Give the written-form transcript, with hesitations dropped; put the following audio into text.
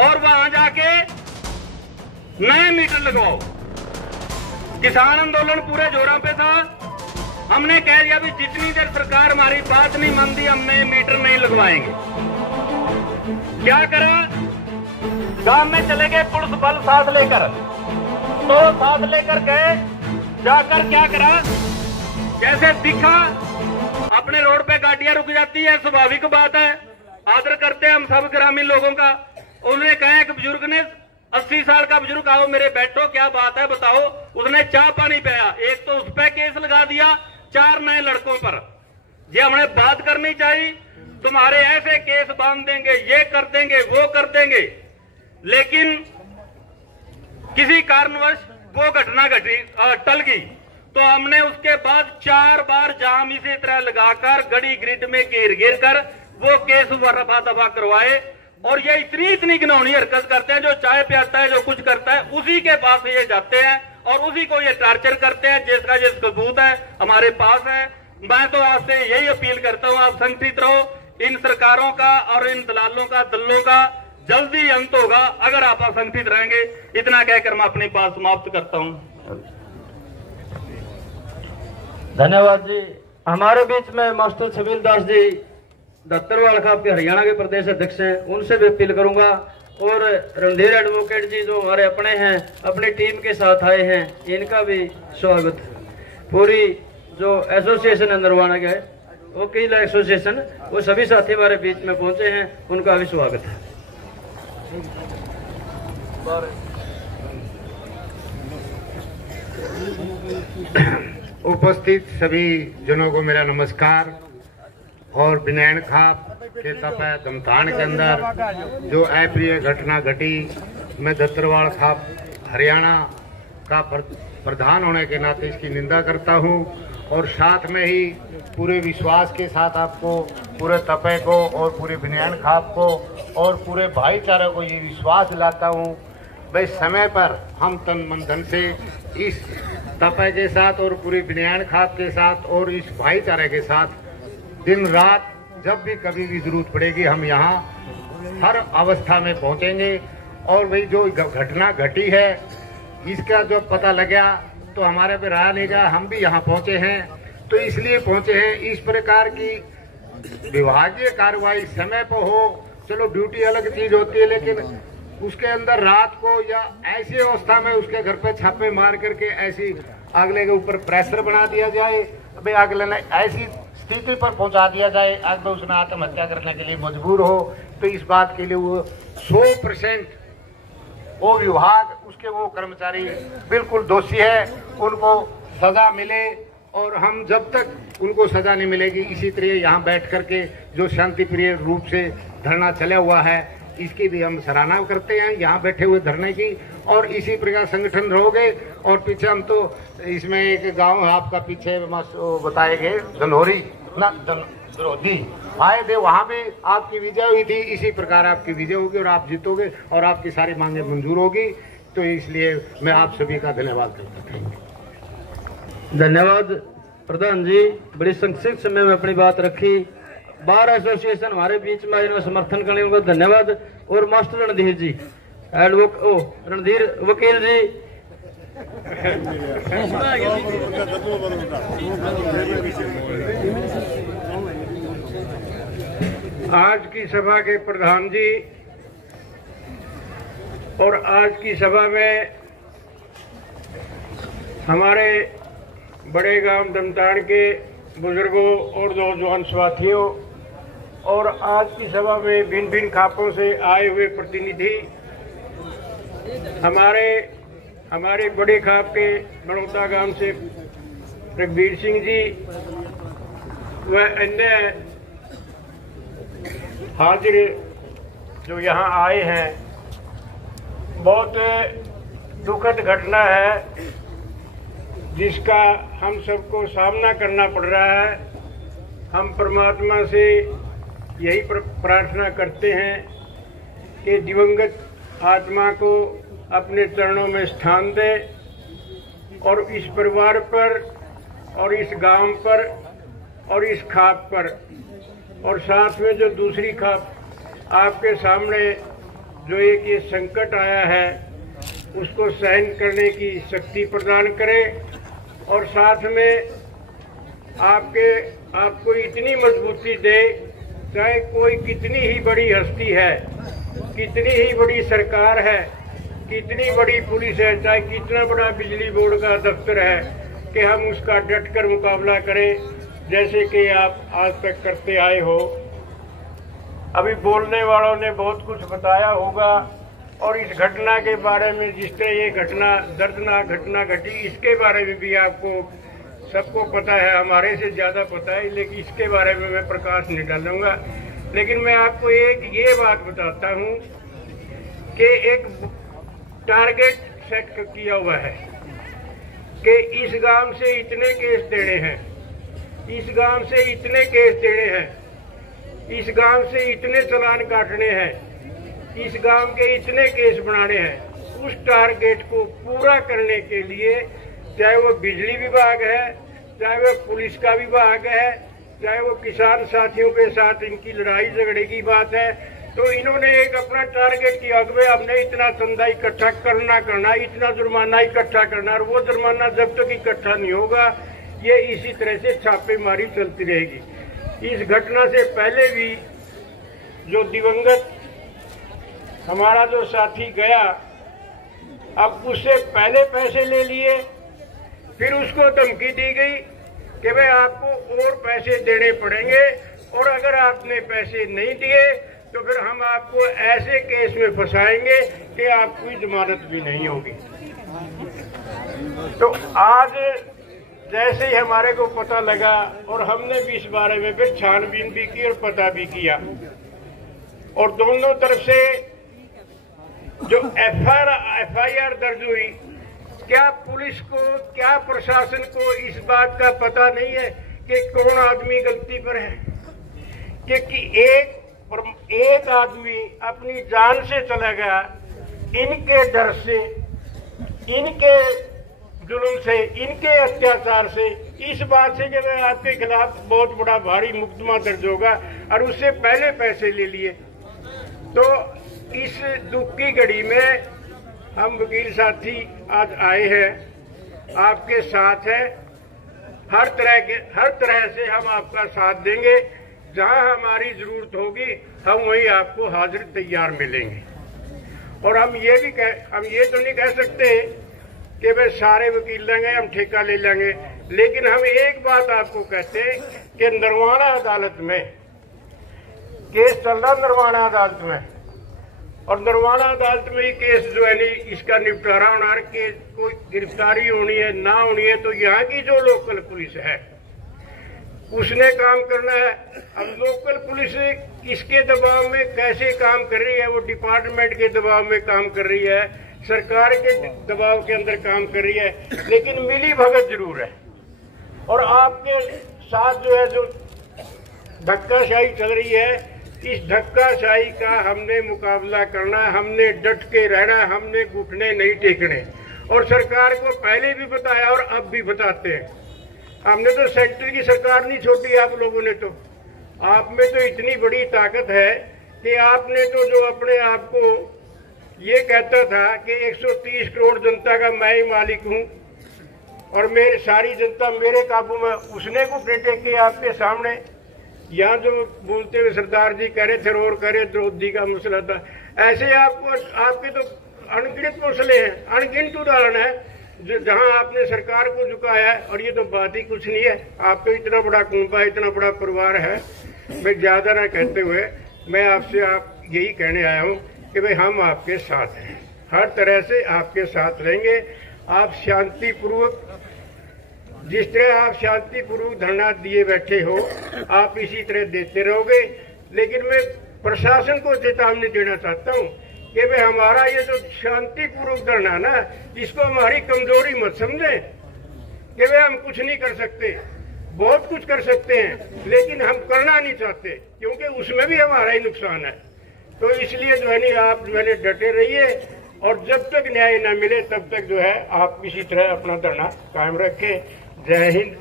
और वहां जाके नए मीटर लगवाओ। किसान आंदोलन पूरे जोरों पे था। हमने कह दिया भी जितनी देर सरकार हमारी बात नहीं मानती हम नए मीटर नहीं लगवाएंगे। क्या करा, गांव में चले गए पुलिस बल साथ लेकर, तो साथ लेकर गए, जाकर क्या करा, जैसे दिखा अपने रोड पे गाड़ियां रुक जाती है, स्वाभाविक बात है, आदर करते हैं हम सब ग्रामीण लोगों का। उन्होंने कहा एक बुजुर्ग ने, 80 साल का बुजुर्ग, आओ मेरे बैठो, क्या बात है बताओ। उसने चाह पानी पिया, एक तो उस पर केस लगा दिया, 4 नए लड़कों पर। ये हमने बात करनी चाहिए, तुम्हारे ऐसे केस बांध देंगे, ये कर देंगे, वो कर देंगे। लेकिन किसी कारणवश वो घटना टल गई, तो हमने उसके बाद 4 बार जाम इसी तरह लगाकर गड़ी ग्रिड में घेर कर वो केस रफा दफा करवाए। और ये इतनी घिनौनी हरकत करते हैं, जो चाय पियाता है, जो कुछ करता है, उसी के पास ये जाते हैं और उसी को ये टार्चर करते हैं, जिसका जिस सबूत है हमारे पास है। मैं तो आपसे यही अपील करता हूं, आप संगठित रहो। इन सरकारों का और इन दलालों का, दलों का जल्दी अंत होगा अगर आप असंगठित रहेंगे। इतना कहकर मैं अपनी बात समाप्त करता हूं। धन्यवाद जी। हमारे बीच में मास्टर छबील दास जी दत्तरवाल खाप के हरियाणा के प्रदेश अध्यक्ष हैं, उनसे भी अपील करूंगा। और रणधीर एडवोकेट जी जो हमारे अपने हैं, अपनी टीम के साथ आए हैं, इनका भी स्वागत। पूरी जो एसोसिएशन है नरवाना का है, वकील एसोसिएशन, वो सभी साथी हमारे बीच में पहुंचे हैं, उनका भी स्वागत है। उपस्थित सभी जनों को मेरा नमस्कार। और बिनैन खाप के तपे दमतान के अंदर जो अप्रिय घटना घटी, मैं दत्तरवाल खाप हरियाणा का प्रधान होने के नाते इसकी निंदा करता हूं। और साथ में ही पूरे विश्वास के साथ आपको, पूरे तपे को और पूरे बिनैन खाप को और पूरे भाईचारे को ये विश्वास दिलाता हूं, भाई समय पर हम तन मन धन से इस तपे के साथ और पूरी बिनैन खाप के साथ और इस भाईचारे के साथ दिन रात जब भी कभी भी जरूरत पड़ेगी हम यहाँ हर अवस्था में पहुँचेंगे। और वही जो घटना घटी है इसका जो पता लगा तो हमारे पे रहा नहीं गया, हम भी यहाँ पहुँचे हैं। तो इसलिए पहुँचे हैं, इस प्रकार की विभागीय कार्रवाई समय पर हो, चलो ड्यूटी अलग चीज होती है, लेकिन उसके अंदर रात को या ऐसी अवस्था में उसके घर पे छापे मार करके ऐसी अगले के ऊपर प्रेशर बना दिया जाए, अबे अगले ने ऐसी स्थिति पर पहुंचा दिया जाए, अगर उसने आत्महत्या करने के लिए मजबूर हो, तो इस बात के लिए वो 100% वो विभाग, उसके वो कर्मचारी बिल्कुल दोषी है, उनको सजा मिले। और हम जब तक उनको सजा नहीं मिलेगी, इसी तरह यहाँ बैठ करके जो शांति प्रिय रूप से धरना चला हुआ है, इसकी भी हम सराहना करते हैं, यहाँ बैठे हुए धरने की। और इसी प्रकार संगठन रहोगे। और पीछे हम तो इसमें एक गांव है आपका पीछे बताए गए धनौरी ना धनौरी आए थे, वहाँ भी आपकी विजय हुई थी। इसी प्रकार आपकी विजय होगी और आप जीतोगे और आपकी सारी मांगे मंजूर होगी। तो इसलिए मैं आप सभी का धन्यवाद करता हूँ। धन्यवाद प्रधान जी, बड़ी संक्षिप्त समय में अपनी बात रखी। बार एसोसिएशन हमारे बीच में इन्होंने समर्थन करने को धन्यवाद। और मास्टर रणधीर जी, रणधीर वकील जी, आज की सभा के प्रधान जी और आज की सभा में हमारे बड़े गांव दमतान के बुजुर्गों और नौजवान साथियों और आज की सभा में भिन्न भिन्न खापों से आए हुए प्रतिनिधि, हमारे बड़े खाप के बड़ौदा गांव से रघुवीर सिंह जी व अन्य हाजिर जो यहाँ आए हैं। बहुत दुखद घटना है जिसका हम सबको सामना करना पड़ रहा है। हम परमात्मा से यही प्रार्थना करते हैं कि दिवंगत आत्मा को अपने चरणों में स्थान दे और इस परिवार पर और इस गांव पर और इस खाप पर और साथ में जो दूसरी खाप आपके सामने जो एक ये संकट आया है उसको सहन करने की शक्ति प्रदान करे और साथ में आपको इतनी मजबूती दे, चाहे कोई कितनी ही बड़ी हस्ती है, कितनी ही बड़ी सरकार है, कितनी बड़ी पुलिस है, चाहे कितना बड़ा बिजली बोर्ड का दफ्तर है, कि हम उसका डटकर मुकाबला करें जैसे कि आप आज तक करते आए हो। अभी बोलने वालों ने बहुत कुछ बताया होगा और इस घटना के बारे में, जिस तरह ये घटना दर्दनाक घटना घटी, इसके बारे में भी आपको सबको पता है, हमारे से ज़्यादा पता है, लेकिन इसके बारे में मैं प्रकाश नहीं डालूंगा। लेकिन मैं आपको एक ये बात बताता हूँ कि एक टारगेट सेट किया हुआ है कि इस गांव से इतने केस देने हैं, इस गांव से इतने केस देने हैं, इस गांव से इतने चालान काटने हैं, इस गांव के इतने केस बनाने हैं। उस टारगेट को पूरा करने के लिए चाहे वो बिजली विभाग है, चाहे वो पुलिस का विभाग है, चाहे वो किसान साथियों के साथ इनकी लड़ाई झगड़े की बात है, तो इन्होंने एक अपना टारगेट किया कि हमने इतना चंदा इकट्ठा करना, इतना जुर्माना इकट्ठा करना, और वो जुर्माना जब तक इकट्ठा नहीं होगा ये इसी तरह से छापेमारी चलती रहेगी। इस घटना से पहले भी जो दिवंगत हमारा जो साथी गया, अब उससे पहले पैसे ले लिए, फिर उसको धमकी दी गई कि भाई आपको और पैसे देने पड़ेंगे और अगर आपने पैसे नहीं दिए तो फिर हम आपको ऐसे केस में फंसाएंगे कि आपकी जमानत भी नहीं होगी। तो आज जैसे ही हमारे को पता लगा और हमने भी इस बारे में फिर छानबीन भी की और पता भी किया, और दोनों तरफ से जो एफआईआर दर्ज हुई, क्या पुलिस को, क्या प्रशासन को इस बात का पता नहीं है कि कौन आदमी गलती पर है? क्योंकि एक आदमी अपनी जान से चला गया इनके डर से, इनके जुल्म से, इनके अत्याचार से, इस बात से कि आपके खिलाफ बहुत बड़ा भारी मुकदमा दर्ज होगा, और उससे पहले पैसे ले लिए। तो इस दुख की घड़ी में हम वकील साथी आज आए हैं, आपके साथ हैं, हर तरह से हम आपका साथ देंगे। जहां हमारी जरूरत होगी हम वहीं आपको हाजिर तैयार मिलेंगे। और हम ये तो नहीं कह सकते कि भाई सारे वकील लेंगे, हम ठेका ले लेंगे, लेकिन हम एक बात आपको कहते हैं कि नरवाना अदालत में केस चल रहा, नरवाना अदालत में, और नरवाना अदालत में ये केस जो है नहीं, इसका निपटारा होना, के कोई गिरफ्तारी होनी है ना होनी है, तो यहाँ की जो लोकल पुलिस है उसने काम करना है। अब लोकल पुलिस किसके दबाव में कैसे काम कर रही है? वो डिपार्टमेंट के दबाव में काम कर रही है, सरकार के दबाव के अंदर काम कर रही है, लेकिन मिली भगत जरूर है। और आपके साथ जो है जो धक्काशाही चल रही है, इस धक्काशाही का हमने मुकाबला करना, हमने डट के रहना, हमने घुटने नहीं टेकने। और सरकार को पहले भी बताया और अब भी बताते हैं, हमने तो सेंटर की सरकार नहीं छोड़ी, आप लोगों ने तो, आप में तो इतनी बड़ी ताकत है कि आपने तो जो अपने आप को ये कहता था कि 130 करोड़ जनता का मैं ही मालिक हूँ और मेरी सारी जनता मेरे काबू में, उसने को टेक के आपके सामने यहाँ जो बोलते हुए सरदार जी कह रहे थे और कह रहे द्रौपदी का मसला था, ऐसे आपके तो अनगिनत मसले हैं, अनगिनत उदाहरण है जहां आपने सरकार को झुकाया है। और ये तो बात ही कुछ नहीं है, आप तो इतना बड़ा कुंबा, इतना बड़ा परिवार है। मैं ज्यादा ना कहते हुए मैं आपसे यही कहने आया हूँ कि भाई हम आपके साथ हैं, हर तरह से आपके साथ रहेंगे। आप शांतिपूर्वक, जिस तरह आप शांतिपूर्वक धरना दिए बैठे हो, आप इसी तरह देते रहोगे। लेकिन मैं प्रशासन को चेतावनी देना चाहता हूँ कि भाई हमारा ये जो शांतिपूर्वक धरना ना, इसको हमारी कमजोरी मत समझे कि भाई हम कुछ नहीं कर सकते। बहुत कुछ कर सकते हैं, लेकिन हम करना नहीं चाहते क्योंकि उसमें भी हमारा ही नुकसान है। तो इसलिए जो है नहीं, आप जो है डटे रहिए, और जब तक न्याय न मिले तब तक जो है आप इसी तरह अपना धरना कायम रखें। जय हिंद।